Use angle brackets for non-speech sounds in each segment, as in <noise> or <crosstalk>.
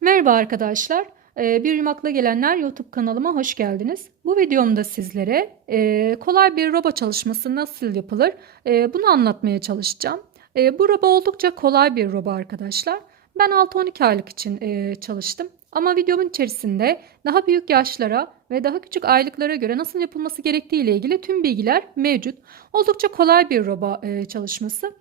Merhaba arkadaşlar. Ee, Bir Yumakla Gelenler YouTube kanalıma hoş geldiniz. Bu videomda sizlere e, kolay bir robo çalışması nasıl yapılır e, bunu anlatmaya çalışacağım. E, Bu robo oldukça kolay bir robo arkadaşlar. Ben 6-12 aylık için çalıştım. Ama videomun içerisinde daha büyük yaşlara ve daha küçük aylıklara göre nasıl yapılması gerektiği ile ilgili tüm bilgiler mevcut. Oldukça kolay bir robo e, çalışması.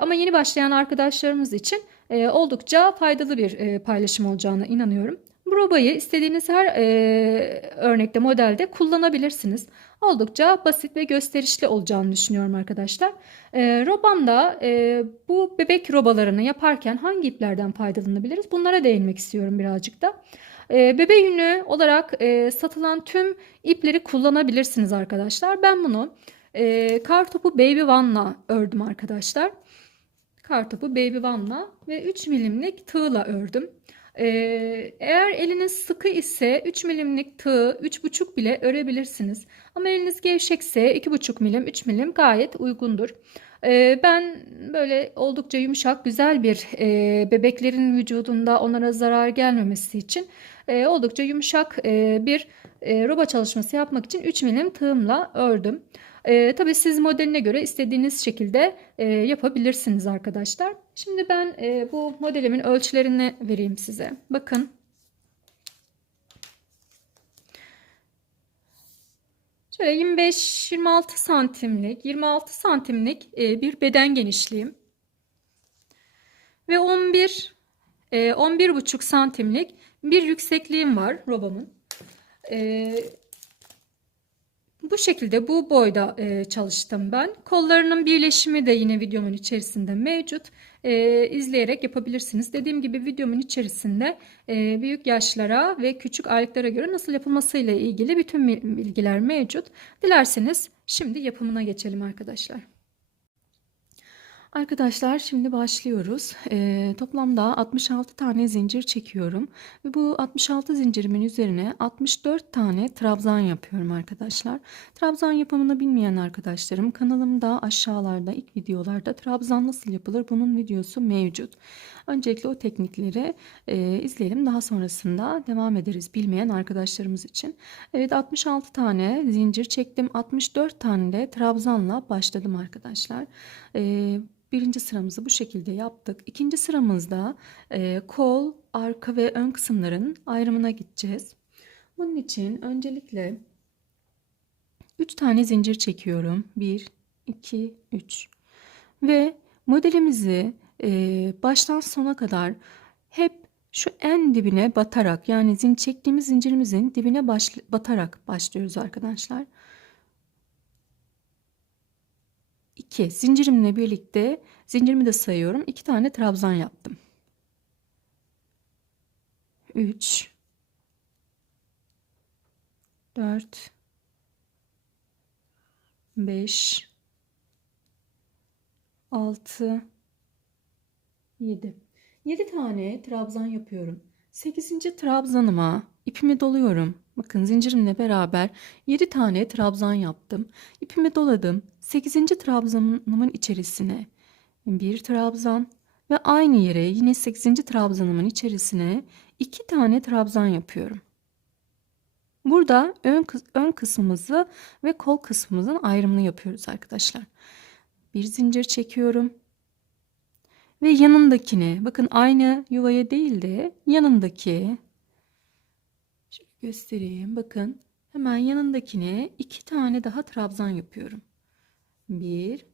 Ama yeni başlayan arkadaşlarımız için e, oldukça faydalı bir e, paylaşım olacağına inanıyorum. Bu robayı istediğiniz her e, örnekte, modelde kullanabilirsiniz. Oldukça basit ve gösterişli olacağını düşünüyorum arkadaşlar. E, robamda e, bu bebek robalarını yaparken hangi iplerden faydalanabiliriz? Bunlara değinmek istiyorum birazcık da. E, bebe yünü olarak e, satılan tüm ipleri kullanabilirsiniz arkadaşlar. Ben bunu e, Kartopu Baby One'la ördüm arkadaşlar. Kartopu Baby One'la ve 3 milimlik tığla ördüm. Ee, eğer eliniz sıkı ise 3 milimlik tığ 3,5 bile örebilirsiniz. Ama eliniz gevşekse 2,5 milim 3 milim gayet uygundur. Ee, ben böyle oldukça yumuşak güzel bir e, bebeklerin vücudunda onlara zarar gelmemesi için e, oldukça yumuşak e, bir e, roba çalışması yapmak için 3 milim tığımla ördüm. E, tabii siz modeline göre istediğiniz şekilde e, yapabilirsiniz arkadaşlar. Şimdi ben e, bu modelimin ölçülerini vereyim size. Bakın. Şöyle 25-26 santimlik, 26 santimlik e, bir beden genişliğim. Ve 11 e, 11,5 santimlik bir yüksekliğim var robamın. E, bu şekilde bu boyda e, çalıştım ben. Kollarının birleşimi de yine videomun içerisinde mevcut. E, izleyerek yapabilirsiniz. Dediğim gibi videomun içerisinde e, büyük yaşlara ve küçük aylıklara göre nasıl yapılmasıyla ilgili bütün bilgiler mevcut. Dilerseniz şimdi yapımına geçelim arkadaşlar. Arkadaşlar şimdi başlıyoruz. Ee, toplamda 66 tane zincir çekiyorum. Ve bu 66 zincirimin üzerine 64 tane trabzan yapıyorum arkadaşlar. Trabzan yapımını bilmeyen arkadaşlarım kanalımda aşağılarda ilk videolarda trabzan nasıl yapılır bunun videosu mevcut. Öncelikle o teknikleri e, izleyelim. Daha sonrasında devam ederiz bilmeyen arkadaşlarımız için. Evet 66 tane zincir çektim. 64 tane de trabzanla başladım arkadaşlar. E, Birinci sıramızı bu şekilde yaptık. İkinci sıramızda e, kol, arka ve ön kısımların ayrımına gideceğiz. Bunun için öncelikle 3 tane zincir çekiyorum. 1, 2, 3 ve modelimizi e, baştan sona kadar hep şu en dibine batarak yani zin çektiğimiz zincirimizin dibine baş, batarak başlıyoruz arkadaşlar. 2 zincirimle birlikte zincirimi de sayıyorum. 2 tane trabzan yaptım. 3 4 5 6 7 7 tane trabzan yapıyorum. 8. trabzanıma ipimi doluyorum. Bakın zincirimle beraber 7 tane trabzan yaptım. İpimi doladım. 8. trabzanımın içerisine bir trabzan ve aynı yere yine 8. trabzanımın içerisine 2 tane trabzan yapıyorum. Burada ön, ön kısmımızı ve kol kısmımızın ayrımını yapıyoruz arkadaşlar. Bir zincir çekiyorum. Ve yanındakine bakın aynı yuvaya değil de yanındaki göstereyim bakın hemen yanındakine iki tane daha trabzan yapıyorum. Bir.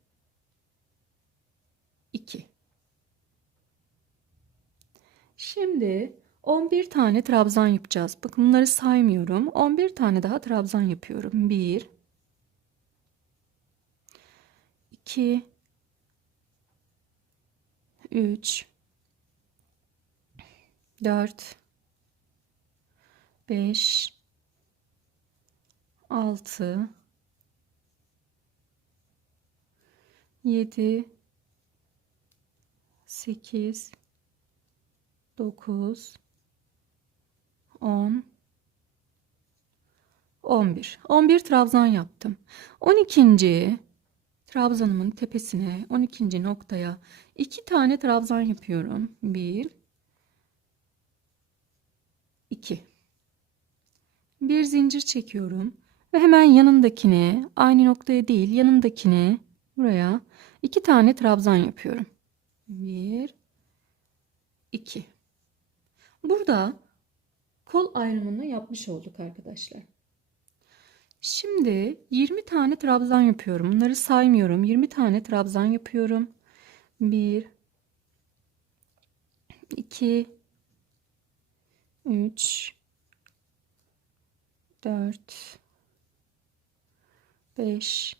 2 Şimdi 11 tane trabzan yapacağız. Bakın bunları saymıyorum. 11 tane daha trabzan yapıyorum. 1 2 3 4 5 6 7 8 9 10 11 11 trabzan yaptım 12. trabzanımın tepesine 12. noktaya 2 tane trabzan yapıyorum 1 2. Bir zincir çekiyorum ve hemen yanındakine, aynı noktaya değil, yanındakine buraya iki tane trabzan yapıyorum. 1 2. Burada kol ayrımını yapmış olduk arkadaşlar. Şimdi 20 tane trabzan yapıyorum. Bunları saymıyorum. 20 tane trabzan yapıyorum. 1 2 3 4 5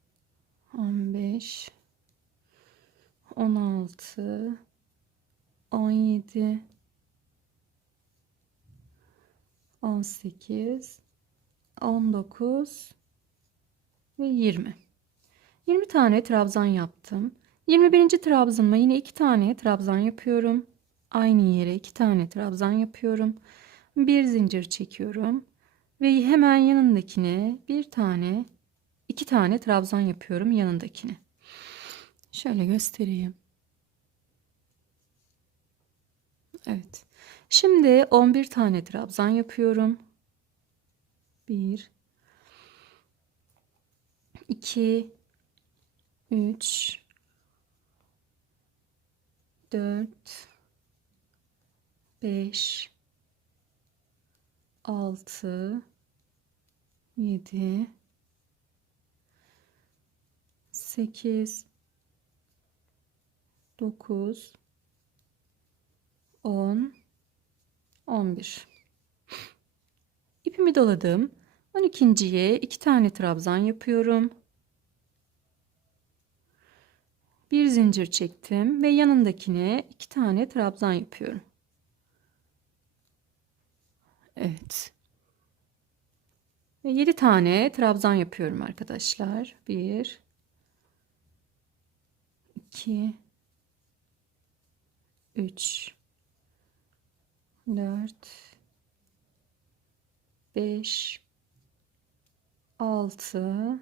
15 16 17 18 19 ve 20. 20 tane trabzan yaptım. 21. trabzanıma yine 2 tane trabzan yapıyorum. Aynı yere 2 tane trabzan yapıyorum. Bir zincir çekiyorum ve hemen yanındakine bir tane 2 tane trabzan yapıyorum yanındakine. Şöyle göstereyim. Evet. Şimdi 11 tane trabzan yapıyorum. 1 2 3 4 5 6 7 8 9 10 11 İpimi doladım. 12.ye 2 tane trabzan yapıyorum. Bir zincir çektim ve yanındakine 2 tane trabzan yapıyorum. Evet. Ve 7 tane trabzan yapıyorum arkadaşlar. 1 2 3 4 5 6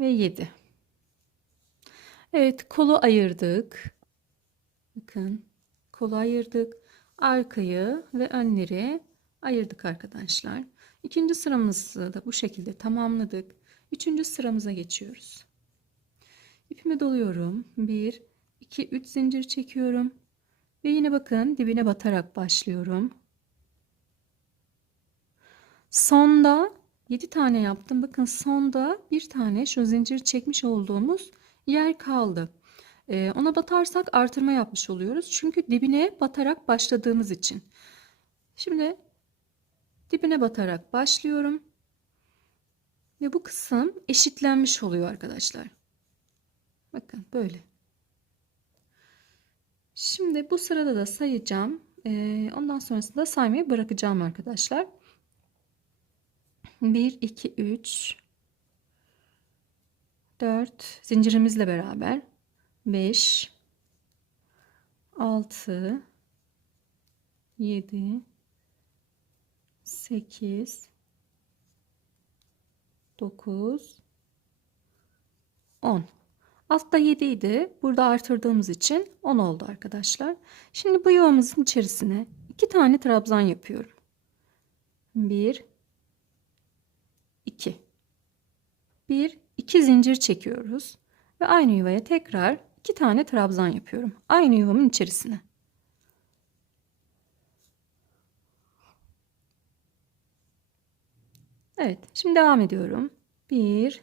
ve 7. Evet, kolu ayırdık. Bakın, kolu ayırdık. Arkayı ve önleri ayırdık arkadaşlar. İkinci sıramızı da bu şekilde tamamladık. Üçüncü sıramıza geçiyoruz. İpimi doluyorum. 1, 2, 3 zincir çekiyorum. Ve yine bakın dibine batarak başlıyorum. Sonda 7 tane yaptım. Bakın sonda bir tane şu zincir çekmiş olduğumuz yer kaldı. Ee, ona batarsak artırma yapmış oluyoruz. Çünkü dibine batarak başladığımız için. Şimdi dibine batarak başlıyorum. Ve bu kısım eşitlenmiş oluyor arkadaşlar. Bakın böyle. Şimdi bu sırada da sayacağım. Ee, ondan sonrasında saymayı bırakacağım arkadaşlar. 1, 2, 3, 4 zincirimizle beraber 5, 6, 7, 8, 9, 10. Altta 7 idi. Burada artırdığımız için 10 oldu arkadaşlar. Şimdi bu yuvamızın içerisine 2 tane trabzan yapıyorum. 1 2 1 2 zincir çekiyoruz ve aynı yuvaya tekrar 2 tane trabzan yapıyorum. Aynı yuvamın içerisine. Evet, şimdi devam ediyorum. 1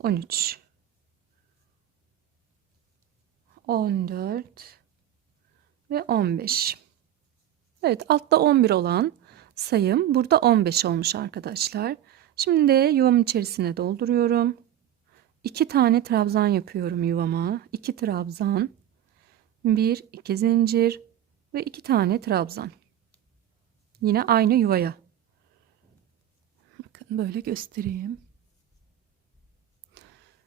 13 14 ve 15. Evet altta 11 olan sayım burada 15 olmuş arkadaşlar. Şimdi yuvamın içerisine dolduruyorum. 2 tane trabzan yapıyorum yuvama. 2 trabzan. 1 2 zincir ve 2 tane trabzan. Yine aynı yuvaya. Bakın böyle göstereyim.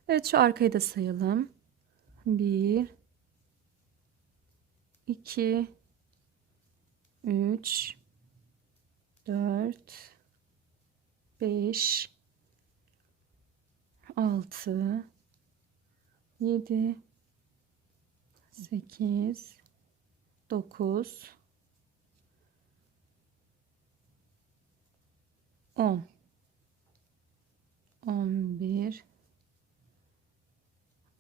Evet şu arkayı da sayalım. 1 2 3 4 5 6 7 8 9 10 11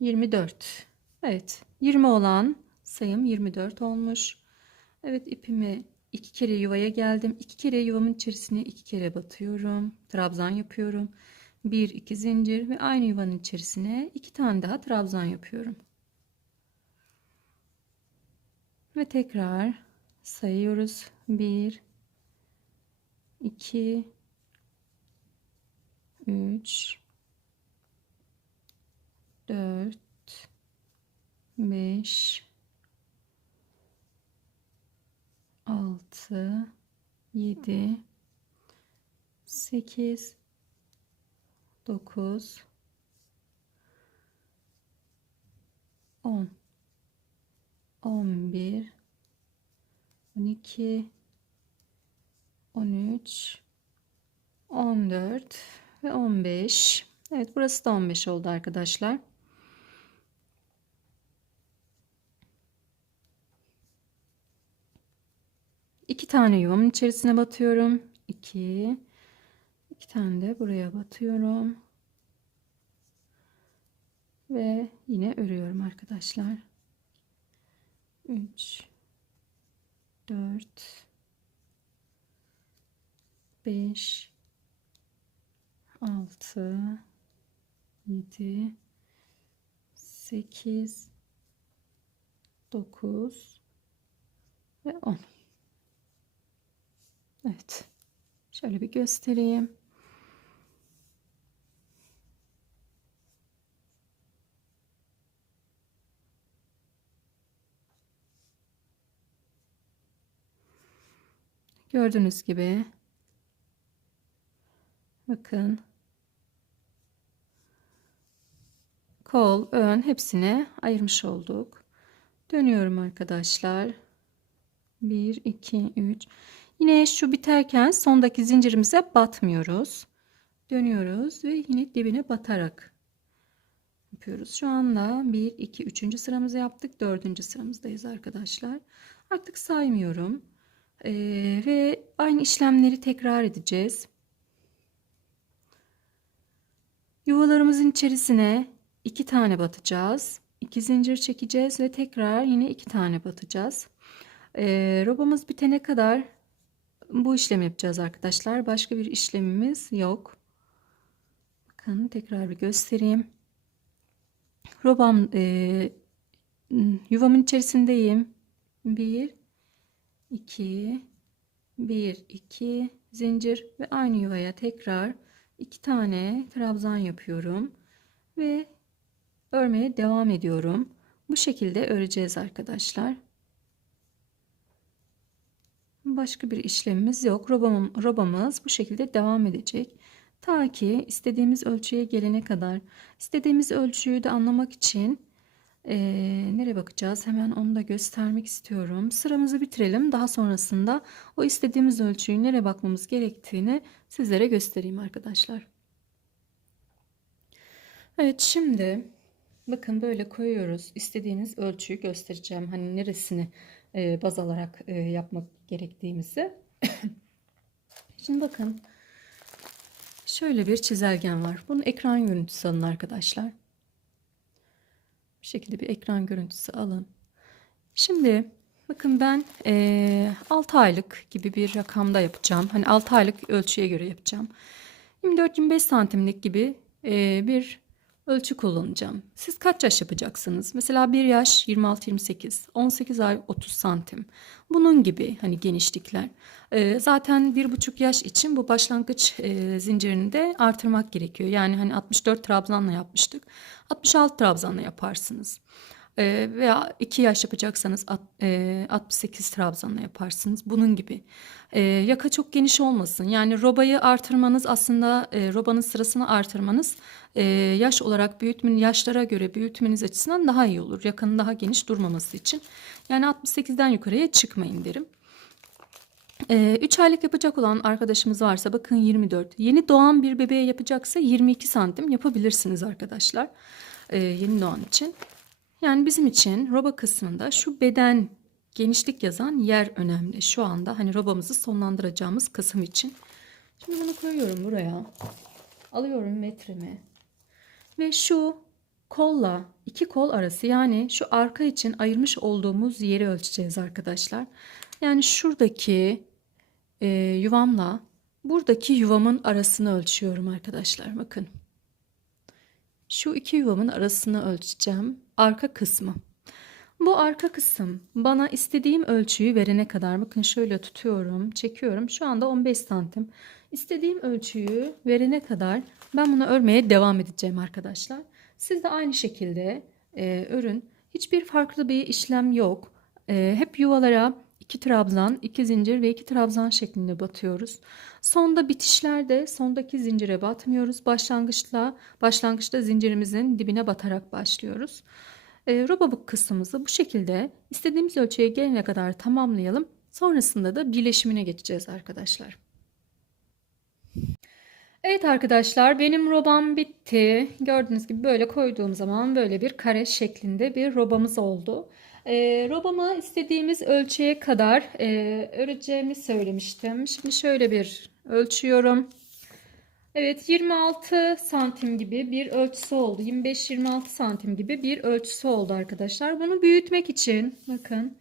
24 Evet 20 olan sayım 24 olmuş. Evet ipimi iki kere yuvaya geldim. iki kere yuvamın içerisine iki kere batıyorum. Trabzan yapıyorum. Bir iki zincir ve aynı yuvanın içerisine iki tane daha trabzan yapıyorum. Ve tekrar sayıyoruz. 1 2 3 4 5 6 7 8 9 10 11 12 13 14 ve 15 Evet burası da 15 oldu arkadaşlar İki tane yuvamın içerisine batıyorum. 2 iki tane de buraya batıyorum. Ve yine örüyorum arkadaşlar. 3 4 5 6 7 8 9 ve 10 Evet şöyle bir göstereyim Gördüğünüz gibi bakın kol, ön hepsini ayırmış olduk. Dönüyorum arkadaşlar. 1 2 3 Yine şu biterken sondaki zincirimize batmıyoruz. Dönüyoruz ve yine dibine batarak yapıyoruz. Şu anda 1 2 3. sıramızı yaptık. 4. sıramızdayız arkadaşlar. Artık saymıyorum. Ee, ve aynı işlemleri tekrar edeceğiz. Yuvalarımızın içerisine iki tane batacağız. İki zincir çekeceğiz ve tekrar yine iki tane batacağız. Ee, robamız bitene kadar bu işlemi yapacağız arkadaşlar. Başka bir işlemimiz yok. Bakın tekrar bir göstereyim. Robam e, yuvamın içerisindeyim. Bir 2 1 2 zincir ve aynı yuvaya tekrar iki tane trabzan yapıyorum ve örmeye devam ediyorum. Bu şekilde öreceğiz arkadaşlar. Başka bir işlemimiz yok. Robamız, robamız bu şekilde devam edecek. Ta ki istediğimiz ölçüye gelene kadar. istediğimiz ölçüyü de anlamak için Ee, nereye bakacağız? Hemen onu da göstermek istiyorum. Sıramızı bitirelim. Daha sonrasında o istediğimiz ölçüyü nereye bakmamız gerektiğini sizlere göstereyim arkadaşlar. Evet şimdi bakın böyle koyuyoruz. İstediğiniz ölçüyü göstereceğim. Hani neresini e, baz alarak e, yapmak gerektiğimizi. <coughs> Şimdi bakın şöyle bir çizelgen var. Bunun ekran görüntüsü alın arkadaşlar. Bu şekilde bir ekran görüntüsü alın. Şimdi bakın ben e, 6 aylık gibi bir rakamda yapacağım. Hani 6 aylık ölçüye göre yapacağım. 24-25 santimlik gibi e, bir ölçü kullanacağım. Siz kaç yaş yapacaksınız? Mesela 1 yaş 26-28, 18 ay 30 santim. Bunun gibi hani genişlikler. Ee, zaten 1,5 yaş için bu başlangıç e, zincirini de artırmak gerekiyor. Yani hani 64 trabzanla yapmıştık. 66 trabzanla yaparsınız. Ee, veya 2 yaş yapacaksanız at, e, 68 trabzanla yaparsınız. Bunun gibi. Ee, yaka çok geniş olmasın. Yani robayı artırmanız aslında e, robanın sırasını artırmanız e, yaş olarak büyütmenin yaşlara göre büyütmeniz açısından daha iyi olur. Yakanın daha geniş durmaması için. Yani 68'den yukarıya çıkmayın derim. 3 aylık yapacak olan arkadaşımız varsa bakın 24. Yeni doğan bir bebeğe yapacaksa 22 santim yapabilirsiniz arkadaşlar. Ee, yeni doğan için. Yani bizim için roba kısmında şu beden genişlik yazan yer önemli. Şu anda hani robamızı sonlandıracağımız kısım için. Şimdi bunu koyuyorum buraya. Alıyorum metremi. Ve şu kolla iki kol arası yani şu arka için ayırmış olduğumuz yeri ölçeceğiz arkadaşlar. Yani şuradaki e, yuvamla buradaki yuvamın arasını ölçüyorum arkadaşlar. Bakın. Şu iki yuvamın arasını ölçeceğim. Arka kısmı. Bu arka kısım bana istediğim ölçüyü verene kadar bakın şöyle tutuyorum, çekiyorum. Şu anda 15 santim. İstediğim ölçüyü verene kadar ben bunu örmeye devam edeceğim arkadaşlar. Siz de aynı şekilde e, örün. Hiçbir farklı bir işlem yok. E, hep yuvalara 2 trabzan, 2 zincir ve 2 trabzan şeklinde batıyoruz. Sonda bitişlerde sondaki zincire batmıyoruz. Başlangıçta başlangıçta zincirimizin dibine batarak başlıyoruz. E, roba kısmımızı bu şekilde istediğimiz ölçüye gelene kadar tamamlayalım. Sonrasında da birleşimine geçeceğiz arkadaşlar. Evet arkadaşlar benim robam bitti. Gördüğünüz gibi böyle koyduğum zaman böyle bir kare şeklinde bir robamız oldu. E, robamı istediğimiz ölçüye kadar e, öreceğimi söylemiştim. Şimdi şöyle bir ölçüyorum. Evet 26 santim gibi bir ölçüsü oldu. 25-26 santim gibi bir ölçüsü oldu arkadaşlar. Bunu büyütmek için bakın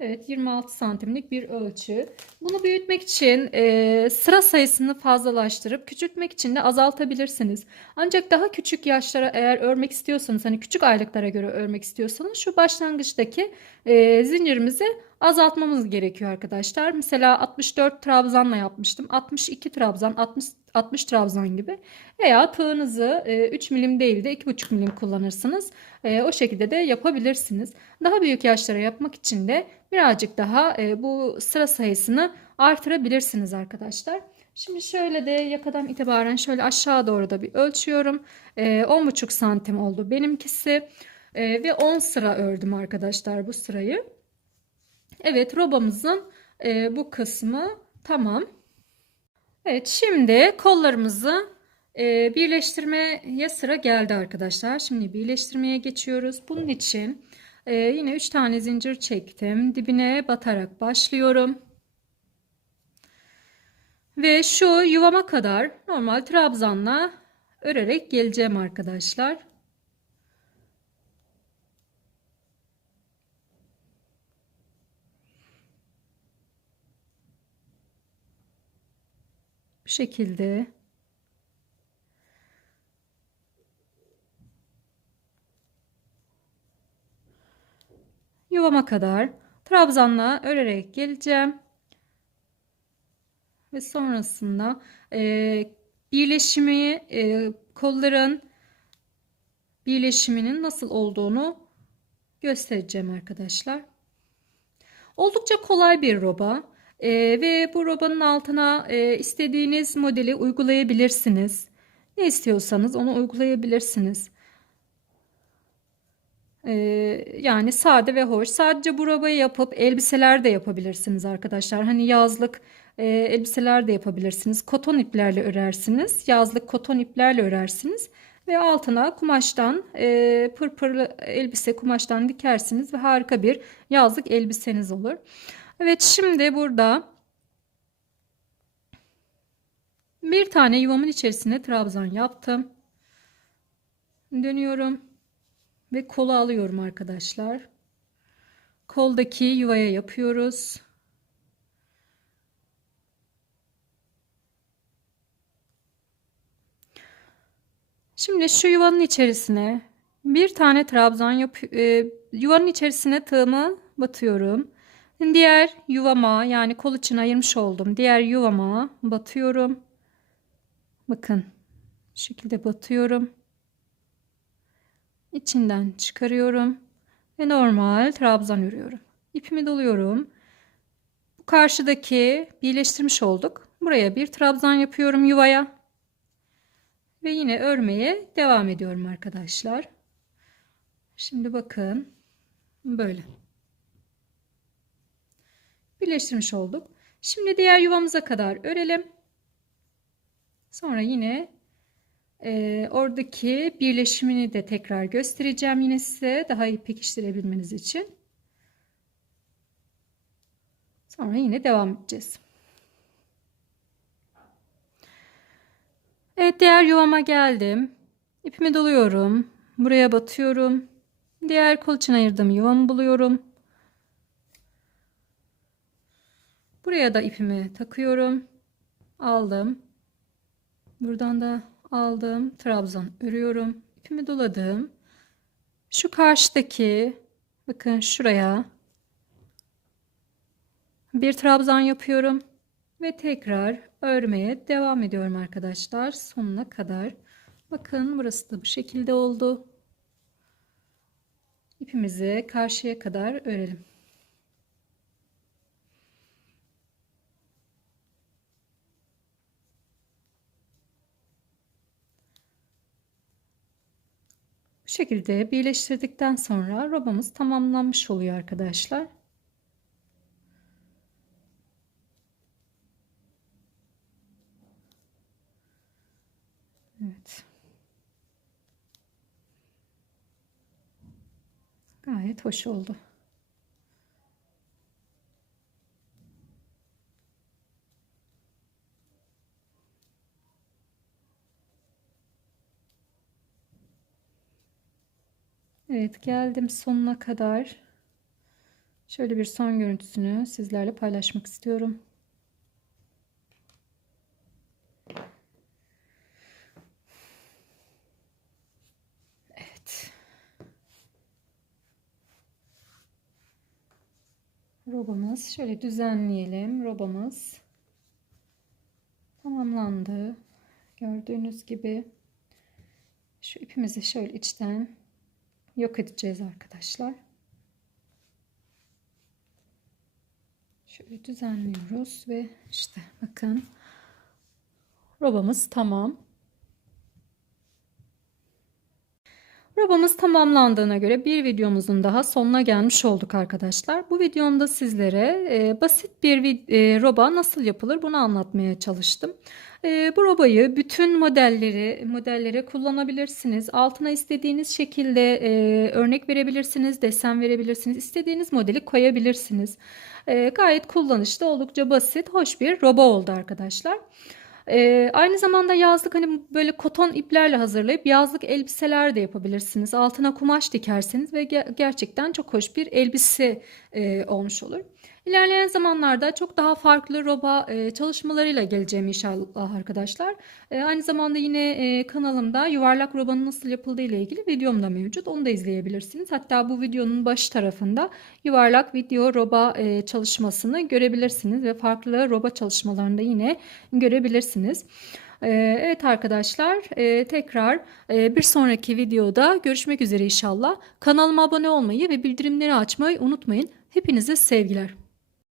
Evet 26 santimlik bir ölçü. Bunu büyütmek için e, sıra sayısını fazlalaştırıp küçültmek için de azaltabilirsiniz. Ancak daha küçük yaşlara eğer örmek istiyorsanız hani küçük aylıklara göre örmek istiyorsanız şu başlangıçtaki e, zincirimizi azaltmamız gerekiyor arkadaşlar. Mesela 64 trabzanla yapmıştım. 62 trabzan, 60 60 trabzan gibi veya tığınızı 3 e, milim değil de 2,5 milim kullanırsınız. E, o şekilde de yapabilirsiniz. Daha büyük yaşlara yapmak için de birazcık daha e, bu sıra sayısını artırabilirsiniz arkadaşlar. Şimdi şöyle de yakadan itibaren şöyle aşağı doğru da bir ölçüyorum. 10,5 santim oldu benimkisi ve 10 sıra ördüm arkadaşlar bu sırayı. Evet robamızın bu kısmı tamam. Evet şimdi kollarımızı e, birleştirmeye sıra geldi arkadaşlar. Şimdi birleştirmeye geçiyoruz. Bunun için e, yine 3 tane zincir çektim. Dibine batarak başlıyorum. Ve şu yuvama kadar normal trabzanla örerek geleceğim arkadaşlar. Şekilde yuvama kadar trabzanla örerek geleceğim. Ve sonrasında e, birleşimi e, kolların birleşiminin nasıl olduğunu göstereceğim arkadaşlar. Oldukça kolay bir roba. E, ve bu robanın altına e, istediğiniz modeli uygulayabilirsiniz. Ne istiyorsanız onu uygulayabilirsiniz. Ee, yani sade ve hoş. Sadece bu robayı yapıp elbiseler de yapabilirsiniz arkadaşlar. Hani yazlık e, elbiseler de yapabilirsiniz. Koton iplerle örersiniz. Yazlık koton iplerle örersiniz. Ve altına kumaştan e, pırpırlı elbise kumaştan dikersiniz ve harika bir yazlık elbiseniz olur. Evet şimdi burada bir tane yuvamın içerisine trabzan yaptım. Dönüyorum ve kolu alıyorum arkadaşlar. Koldaki yuvaya yapıyoruz. Şimdi şu yuvanın içerisine bir tane trabzan yap e, yuvanın içerisine tığımı batıyorum. Diğer yuvama yani kol için ayırmış oldum. Diğer yuvama batıyorum. Bakın şu şekilde batıyorum. İçinden çıkarıyorum ve normal trabzan örüyorum. İpimi doluyorum. Bu karşıdaki birleştirmiş olduk. Buraya bir trabzan yapıyorum yuvaya. Ve yine örmeye devam ediyorum arkadaşlar. Şimdi bakın böyle. Birleştirmiş olduk. Şimdi diğer yuvamıza kadar örelim. Sonra yine e, oradaki birleşimini de tekrar göstereceğim yine size daha iyi pekiştirebilmeniz için. Sonra yine devam edeceğiz. Evet diğer yuvama geldim. İpimi doluyorum. Buraya batıyorum. Diğer kol için ayırdığım yuvamı buluyorum. Buraya da ipimi takıyorum. Aldım. Buradan da aldım. Trabzan örüyorum. İpimi doladım. Şu karşıdaki bakın şuraya bir trabzan yapıyorum ve tekrar örmeye devam ediyorum arkadaşlar sonuna kadar. Bakın burası da bu şekilde oldu. İpimizi karşıya kadar örelim. Şekilde birleştirdikten sonra robamız tamamlanmış oluyor arkadaşlar. Evet. Gayet hoş oldu. Evet geldim sonuna kadar. Şöyle bir son görüntüsünü sizlerle paylaşmak istiyorum. Evet. Robamız şöyle düzenleyelim. Robamız tamamlandı. Gördüğünüz gibi şu ipimizi şöyle içten yok edeceğiz arkadaşlar. Şöyle düzenliyoruz ve işte bakın robamız tamam. Robamız tamamlandığına göre bir videomuzun daha sonuna gelmiş olduk arkadaşlar. Bu videomda sizlere e, basit bir e, roba nasıl yapılır bunu anlatmaya çalıştım. E, bu robayı bütün modelleri modellere kullanabilirsiniz. Altına istediğiniz şekilde e, örnek verebilirsiniz, desen verebilirsiniz. İstediğiniz modeli koyabilirsiniz. E, gayet kullanışlı, oldukça basit, hoş bir roba oldu arkadaşlar. Ee, aynı zamanda yazlık hani böyle koton iplerle hazırlayıp yazlık elbiseler de yapabilirsiniz. Altına kumaş dikersiniz ve ge gerçekten çok hoş bir elbise e, olmuş olur. İlerleyen zamanlarda çok daha farklı roba e, çalışmalarıyla geleceğim inşallah arkadaşlar. E, aynı zamanda yine e, kanalımda yuvarlak robanın nasıl yapıldığı ile ilgili videom da mevcut. Onu da izleyebilirsiniz. Hatta bu videonun baş tarafında yuvarlak video roba e, çalışmasını görebilirsiniz ve farklı roba çalışmalarını da yine görebilirsiniz. Evet arkadaşlar tekrar bir sonraki videoda görüşmek üzere inşallah. Kanalıma abone olmayı ve bildirimleri açmayı unutmayın. Hepinize sevgiler.